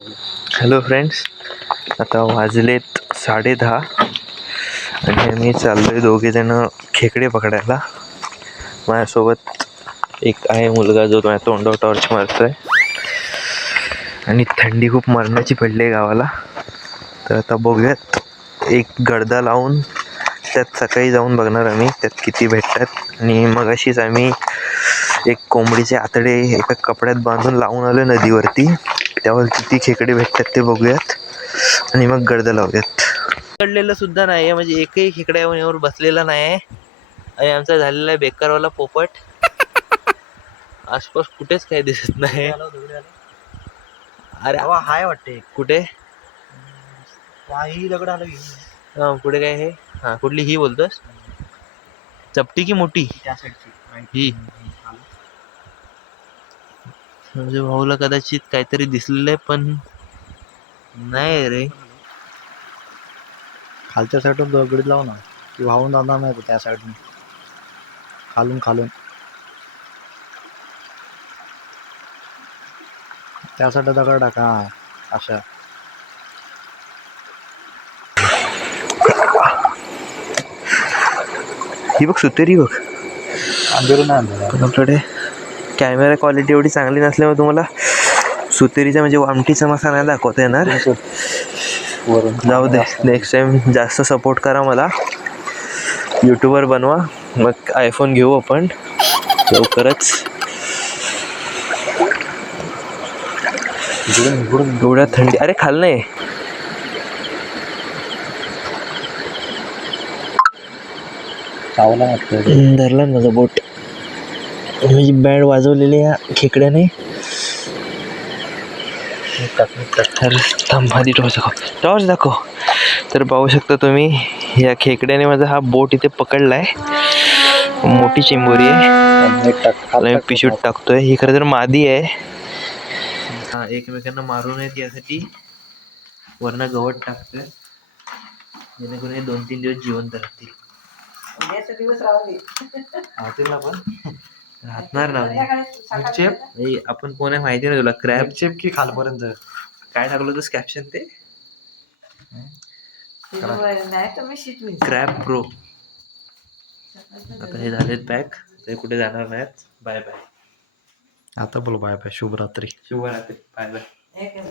Hello friends, आता वाजलेत 10:30 आणि मी चाललोय दोघेजण खेकडे पकडायला. माझ्यासोबत एक आहे मुलगा जो माझ्या तोंडावर टॉर्च मारतोय आणि थंडी खूप मरणाची पडली आहे गावाला. तर आता बघूयात, एक गडदा लावून त्यात सकाळी जाऊन बघणार आम्ही त्यात किती भेटतात. आणि मगाशीच आम्ही एक कोंबडीचे आतडे एका कपड्यात बांधून लावून आलो नदीवरती. त्यावर किती खेकडे भेटतात ते बघूयात आणि मग गडदा लावूयात. पकडलेलं सुद्धा नाही, म्हणजे एकही खेकडा येऊन यावर बसलेला नाही. आणि आमचा झालेला आहे बेकारवाला पोपट. आसपास कुठेच काही दिसत नाही. अरे हाय वाटते कुठे दगड आलं. पुढे काय हे? हा, कुठली ही बोलतोस? चपटी की मोठी? त्या साईडची ही. म्हणजे भाऊला कदाचित काहीतरी दिसलेलं आहे, पण नाही रे. खालच्या साईडून दगड लाव ना, की वाहून जाणार नाही त्या साईडून. खालून त्या साईड दगड टाका. अशा ही बघ सुतेरी बघ. पण आपल्याकडे कॅमेरा क्वालिटी एवढी चांगली नसल्यामुळे तुम्हाला सुतेरीचा म्हणजे वामटीचा मसाला नाही दाखवता येणार. जाऊ दे, नेक्स्ट टाइम जास्त सपोर्ट करा मला. यूट्यूबर बनवा, मग आयफोन घेऊ आपण लवकरच. एवढ्या थंडी, अरे खाल नाही. धरला माझा बोट. म्हणजे बँड वाजवलेली या खेकड्याने. टॉर्च दाखव. तर पाहू शकता तुम्ही, या खेकड्याने माझा हा बोट इथे पकडलाय. मोठी चिंबोरी आहे, पिशूट टाकतोय. ही खरं तर मादी आहे. हा, एकमेकांना मारू नयेत यासाठी वरनं गवत टाकतोय, जेणेकरून हे 2-3 दिवस जिवंत राहतील. राहतील ना, पण राहणार ना. आपण कोण आहे माहिती नाही तुला? क्रॅब चेप की खालपर्यंत काय टाकलं होतं कॅप्शन ते? Crab pro. आता हे झालेत पॅक, ते कुठे जाणार नाहीत. Bye bye. आता बोल बाय बाय. शुभरात्री. शुभरात्री. Bye bye.